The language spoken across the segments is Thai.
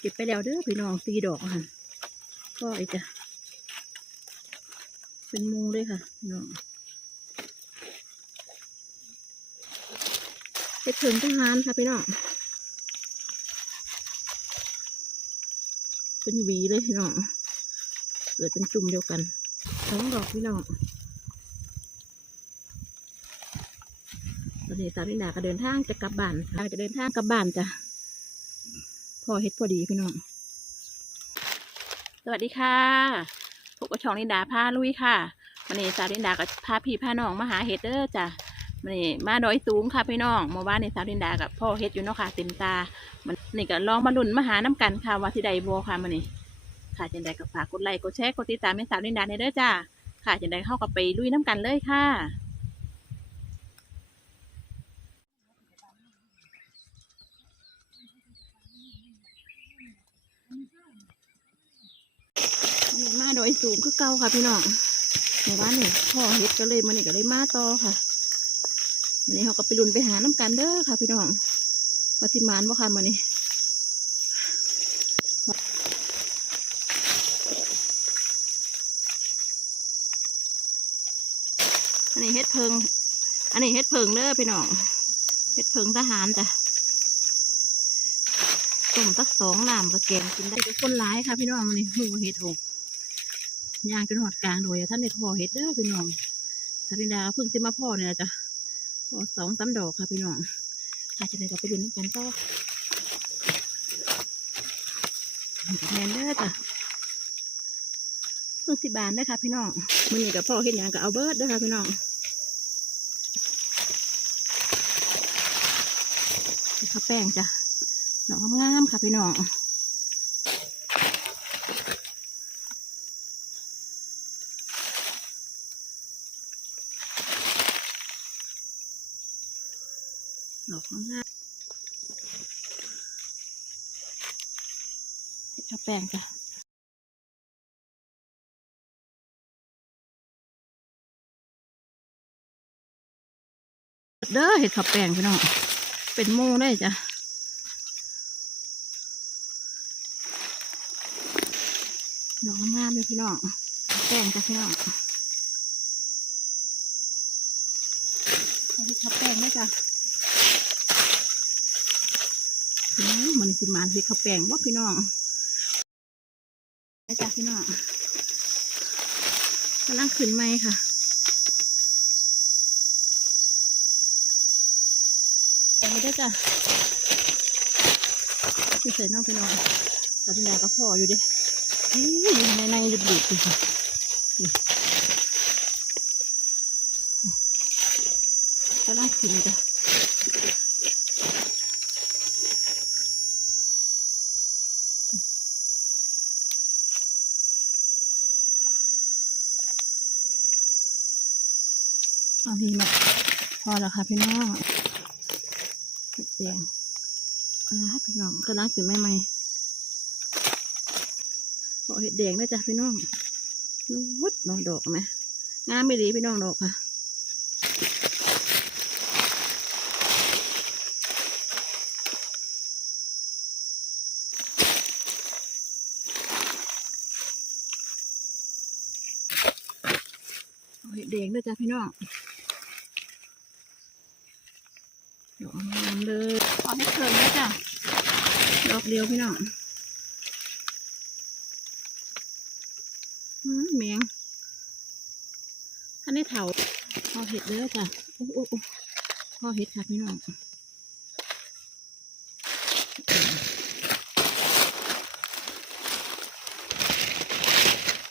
เก็บไปแล้วเด้อพี่น้องสีดอกหันก็ไอจ้ะเป็นหมูเลยค่ะน้องเห็ดเถิงทหารค่ะพี่น้องเป็นหวีเลยพี่น้องเกิดเป็นจุ่มเดียวกันสองดอกพี่น้องตอนนี้สาวนิดาก็เดินทางจะกลับบ้านค่ะจะเดินทางกลับบ้านจ้ะ พอเฮ็ดพอดีพี่น้อง สวัสดีค่ะพวกกระชองนินดาพาลุยค่ะมันนี่สาวนินดากับพาพี่พาน้องมาหาเฮ็ดเด้อจ้ะมันนี่มาดอยสูงค่ะพี่น้องเมื่อวานในสาวนินดากับพ่อเฮ็ดอยู่เนาะค่ะเต็มตา มันนี่ก็ลองมาลุ้นมาหาน้ำกันค่ะว่าที่ใดบัวค่ะมันนี่ค่ะจังใดก็ฝากกดไลค์กดแชร์กดติดตามในสาวนินดาในเด้อจ้าค่ะจังใดเข้ากับไปลุยน้ำกันเลยค่ะ นี่มาโดยสูงคือเก่าค่ะพี่น้องหมู่บ้านนี่พ่อเฮ็ดก็เลยมันนี่ก็เลยมาต่อค่ะวันนี้เขาก็ไปลุนไปหาน้ำกันเด้อค่ะ พี่น้องปฏิมานบ่ค่ะมันนี่อันนี้เฮ็ดเพิง อันนี้เฮ็ดเพิงเด้อพี่น้องเฮ็ดเพิงทหารจ้ะต้มตักสองน้ำกระเกงกินได้ทุกคนร้ายค่ะ พี่น้องมันนี่หูเฮ็ดโอก ย่างจนหอดกลางโดยท่านในพ่อเฮ็ดเด้อพี่น้องสารินดาเพิ่งสิมาพ่อเนี่ยจ้ะพอสองสามดอกค่ะพี่น้องค่ะจะได้เราไปดูน้ำกันก็แมนเด้อจ้ะเพิ่งสิบานได้ค่ะพี่น้องมันนี่กับพ่อเฮ็ดหยังกับเอาเบิร์ดเด้ค่ะพี่น้องข้าแป้งจ้ะดอกงามค่ะพี่น้อง ดอกงามๆเห็ด ข้าวแป้งจ้ะเด้อเห็ดข้าวแป้งพี่น้อง เป็นมูได้จ้ะ ดอกงามเลยพี่น้อง แป้งจ้ะพี่น้องเห็ดข้าวแป้งได้จ้ะ โอ้ยมัน สิมานเฮ็ดข้าวแป้งว่าพี่น้องไปจ้ะพี่น้องกำลังขึ้นไหมค่ะแต่ไม่ได้จ้ะพี่ใส่น้องพี่น้องตาพี่นาก็พออยู่ดิอยู่ในในดุดุๆอยู่ค่ะกำลังขึ้นจ้ะ เอาดีมาพอ แล้วค่ะพี่น้องเห็ดแดงนะพี่น้องกำลังขึ้นใหม่ๆพอเห็ดแดงด้จ้ะพี่น้องนุดน้องดอกไหมงามไม่ดีพี่น้องดอกค่ะเอาเห็ดแดงด้วยจ้ะพี่น้อง ดอกงาม เลยขอให้เคินนะจ้ะดอกเดียวพี่น้องอืมแมงท่านได้เถาพอเห็ดเลยจ้ะโอ้โอ้โอ้พอเห็ดค่ะพี่น้อง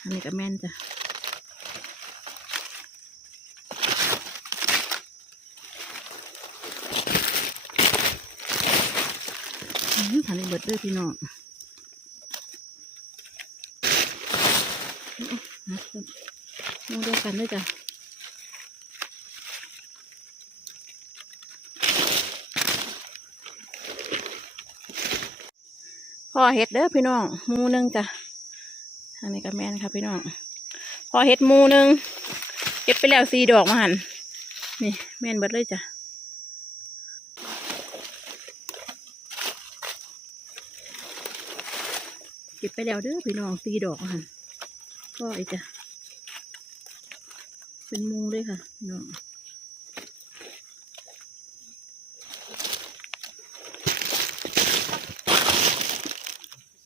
อันนี้ก็แม่นจ้ะ ขันได้เบิดด้อพี่น้องเอาๆนะมองเดียวกันเลยจ้ะพ่อเห็ดเด้อพี่น้องมูหนึงจ้ะทางนี้ก็แม่นค่ะพี่น้องพอเห็ดมูหนึงเก็บไปแล้วสี่ดอกมาหันนี่แม่นเบิดเลยจ้ะ ก็บไปแล้วเด้อพี่น้องตีดอกค่ะก็ไอจะเป็นมุงเลยค่ะน้อง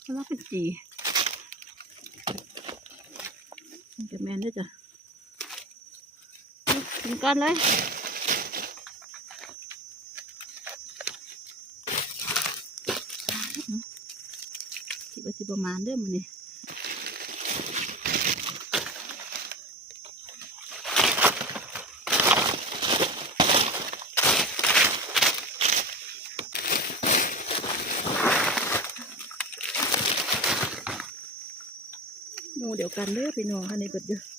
เพราะว่าเป็นจีจะแมนด้วยจ้ะเอาถึงก้อนเลยสิบสิ ประมาณเด้อมันนี่โมูเดียวกันเด้อพี่น้องค่ะในเบิดเด้อ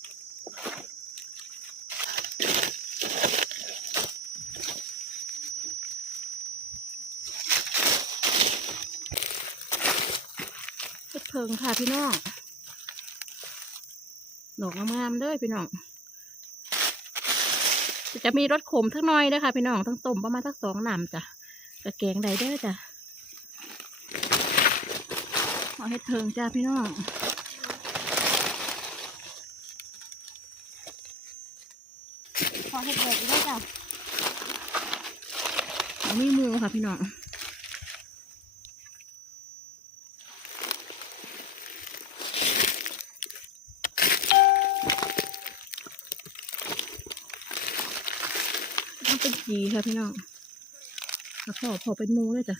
เิงค่ะพี่น้องดอกงามๆเด้อพี่น้องจะมีรสขมทั้งน้อยด้อค่ะพี่น้องทั้งต้มประมาณทั้งสองหนำจ้ะกระแกงใดเด้อจ้ะเอาเฮ็ดเพิงจ้าพี่น้องขอเห็ดเบิดด้วยจ้ะมีหมูค่ะพี่น้อง ต้องเป็นสีค่ะพี่น้องแล้วพอพอเป็นมูเลยจ้ะ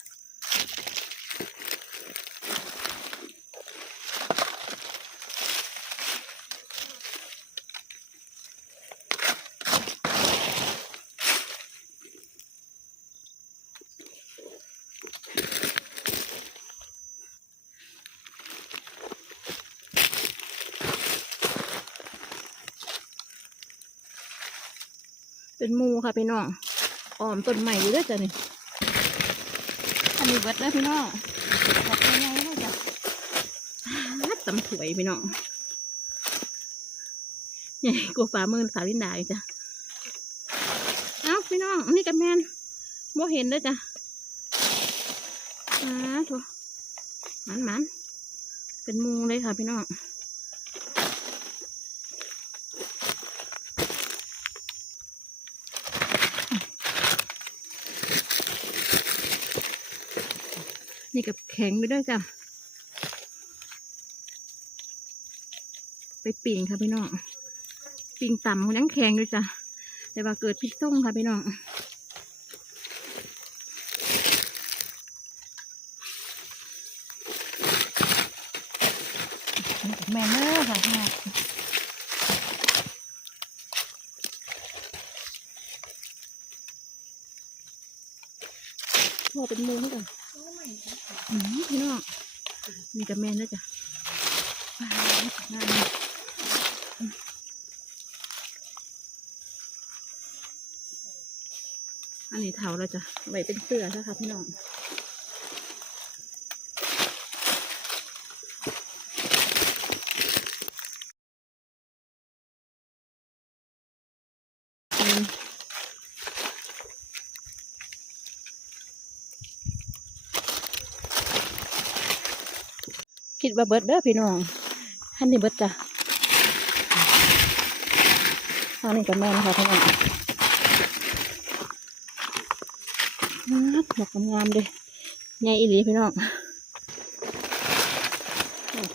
เป็นมูค่ะพี่น้อง ออมต้นใหม่อยู่ด้วยจ้ะนี่อันนี้เบิดแล้วพี่น้องแบบง่ายๆเลยจ้ะฮัดตำถวยพี่น้องใหญ่กว่าฝ่ามือสาวลินดาจ้ะเอ้าพี่น้องอันนี้กับแมนบ่เห็นเด้วยจ้ะอ่าโถมันมันเป็นมูเลยค่ะพี่น้อง นี่กับแข็งไปด้วยจ้ะ ไปปิ่งค่ะพี่น้อง ปิ่งต่ำมันยังแข็งอยู่จ้ะ แต่ว่าเกิดพิษส่งค่ะพี่น้องแม่เนอร์ค่ะแม่พ่อเป็นมูนก่อน มีกับแม่นด้จ้ะงามเลยอืมอันนี้เถาแล้วจ้ะไว้เป็นเสื้อนะคะพี่น้อง ว่าเบิดเด้อพี่น้องท่านนี่เบิดจ้ะอันนี้ก็แม่นะคะพี่น้องนัดดอกงามเลยใหญ่อีหลีพี่น้อง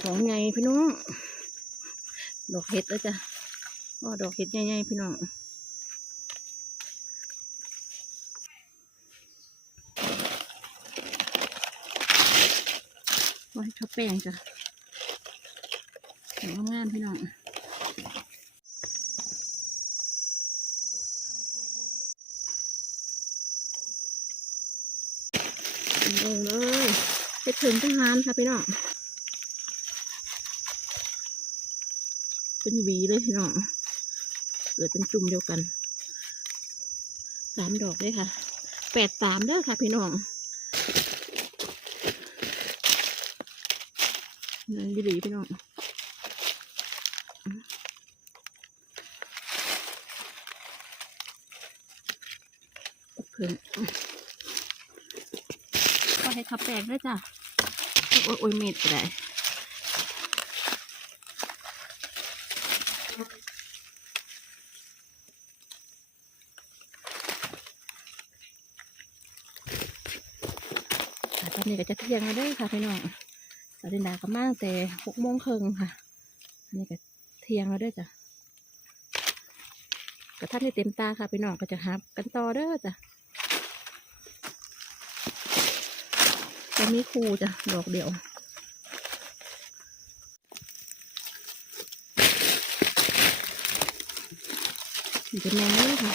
ของใหญ่พี่น้อง ดอกเห็ดแล้วจ้ะอ๋อดอกเห็ดใหญ่ๆพี่น้อง ไว้ทับแป้งจ้ะดอกงงามพี่น้องลงเลยไปถึงทหารค่ะพี่น้องเป็นหวีเลยพี่น้องเกิดเป็นจุ่มเดียวกันสามดอกเลยค่ะแปดสามเด้อค่ะพี่น้อง นั่นบิลีพี่น้องเพิ่มก็ให้ทับแปลได้จ้ะ โอ้ยโอ้ยเม็ดอะไรตอนนี้ก็จะเที่ยงแล้วด้วยค่ะพี่น้อง สาดินดาก็มาตั้งแต่หกโมงครึ่งค่ะ อันนี้ก็เที่ยงแล้วด้อจ้ะก็ท่านให้เต็มตาค่ะพี่น้องก็จะหับกันต่อเด้อจ้ะจะมีครูจ้ะดอกเดียวจะแมงเลยค่ะ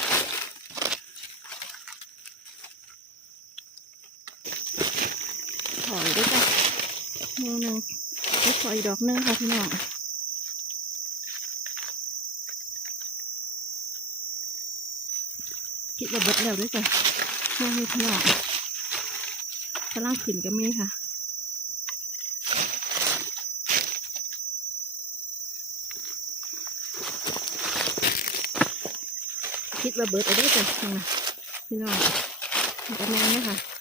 ถอยด้วยจ้ะ มือหนึ่งแล้วถอยดอกหนึงค่ะพี่น้องคิดว่าเบิดแล้วด้วยจ้ะมองให้พี่น้องกำลังขึ้นก็มีค่ะคิดว่าเบิดเอาด้วยจ้ะพี่น้องมันจะแมงนะคะ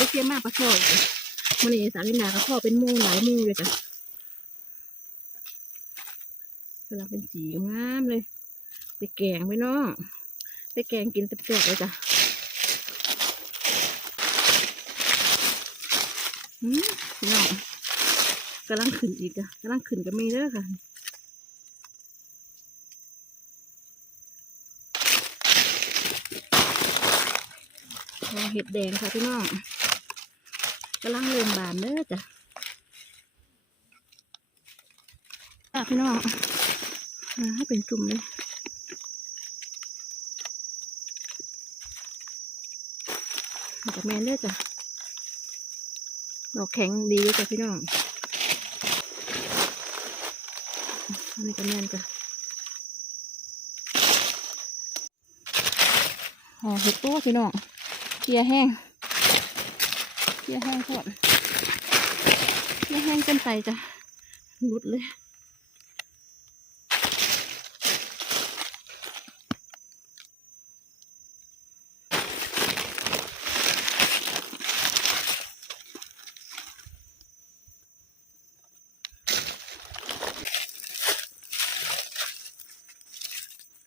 ได้เทียมมากปะพ่อมันนี่สาวลินากับพ่อเป็นมูหลายมูเลยจ้ะกำลังเป็นสีงามเลย ไปแกงไปเนาะไปแกงกินแซ่บๆเลยจ้ะอืมพี่น้องกำลังขึ้นอีกจ้ะกำลังขึ้นก็มีเด้อค่ะพอเห็ดแดงค่ะพี่น้อง กำลังเริ่มบานเด้อจ้ะจ้ะพี่น้องให้เป็นจุ่มเลยมันจะแมนเด้อจ้ะดอกแข็งดีเลยจ้ะพี่น้องอันนี้ก็แมนจ้ะห่อเห็ดตัวพี่น้องเกียแห้ง เกียร์แห้งโคตรเกียร์แห้งเกินไปจ้ะหลุดเลย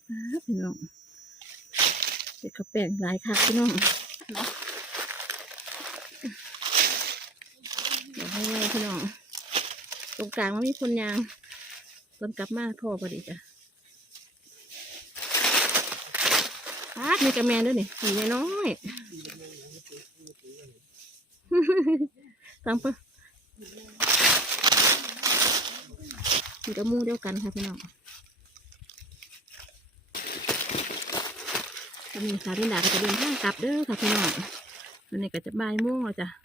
อ้าพี่น้องเด็กเขาแป้งหลายคักพี่น้องเนาะเดี๋ยวให้ไว้ พี่น้อง ตรงกลางมันมีคนยางตอนกลับมาพ่อพอดีจ้ะอาดมีกระแมนด้วยนี่สีน้อยตามปะมีกระมูเดียวกันค่ะพี่น้องตอนนี้สาวดินดาก็จะเดินทางกลับเด้อค่ะพี่น้องวันนี้ก็จะบ่ายโมงแล้วจ้ะ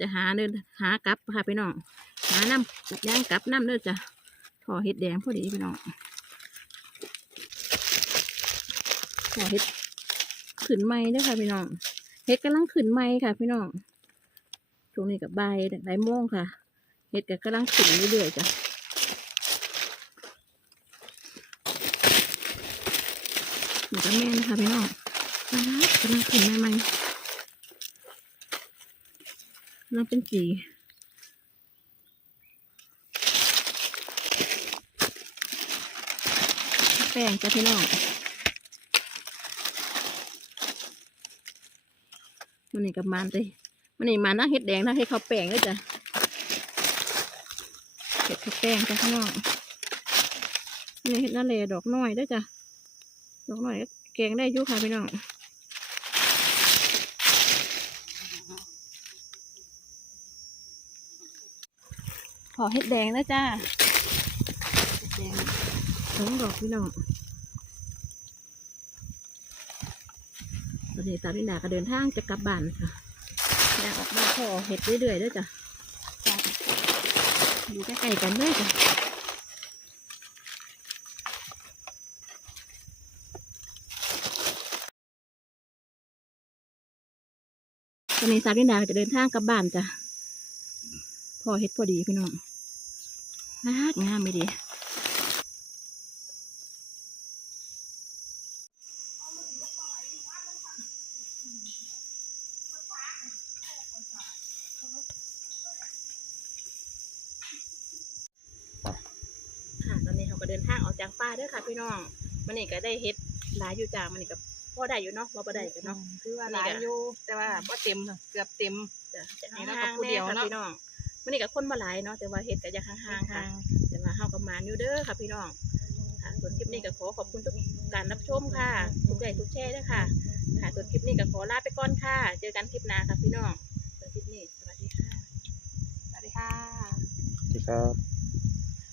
จะหาเดินหากลับค่ะพี่น้องหาน้ำย่างกลับน้ำเด้อจ้ะถอเห็ดแดงพอดีพี่น้องถอเห็ดขึ้นไม้เด้อค่ะพี่น้องเห็ดกำลังขึ้นไม้ค่ะ พี่น้องช่วงนี้กับใบ่ายบ่ายโมงค่ะเห็ดก็กำลังขึ้นเรื่อยๆจ้ะหนูก็แม่นะคะพี่น้องปลาร้ากำลังขึ้นใหม่ๆ กำลังเป็นสีแป้งจ้ะพี่น้องมันนี่กับมันเลยมันนี่มาหน้าเห็ดแดงนะให้เขาแป้งด้วยจ้ะเห็ดข้าวแป้งจ้ะพี่น้องอันนี่เห็ดนาเลดอกน้อยด้วยจ้ะดอกน่อยก็แกงได้ยุค่ะพี่น้อง ขอเห็ดแดงนะจ้าเห็ดแดงสองดอกพี่น้องตอนนี้สาวนิดาก็เดินทางจะกลับบ้านค่ะอยากออกมาขอเห็ดเรื่อยๆด้วยจ้ะอยู่ใกล้ๆกันเลยจ้ะตอนนี้สาวดินดาจะเดินทางกลับบ้านจ้ะพอเฮ็ดพอดีพี่น้อง น่ากงามไม่ดีเดินทางออกจากป่าด้วยค่ะพี่น้องมันนี่ก็ได้เฮ็ดหลายอยู่จากมันนี่ก็พ่อได้อยู่เนาะพ่อบ่ได้กันเนาะคือว่าหลายอยู่แต่ว่าพ่อเต็มเกือบเต็มแต่ให้เราก็ผู้เดียวเนาะพี่น้อง มันนี่ก็คนบ่หลายเนาะแต่ว่าเฮ็ดก็ยังห่างๆค่ะแต่ว่าเฮากับหมานอยู่เด้อค่ะพี่น้องค่ะส่วนคลิปนี้ก็ขอขอบคุณทุกการรับชมค่ะทุกไลค์ทุกแชร์ด้วยค่ะค่ะส่วนคลิปนี้ก็ขอลาไปก่อนค่ะ เจอกันคลิปหน้าค่ะพี่น้องส่วนคลิปนี้สวัสดีค่ะสวัสดีค่ะสวัสดีครับ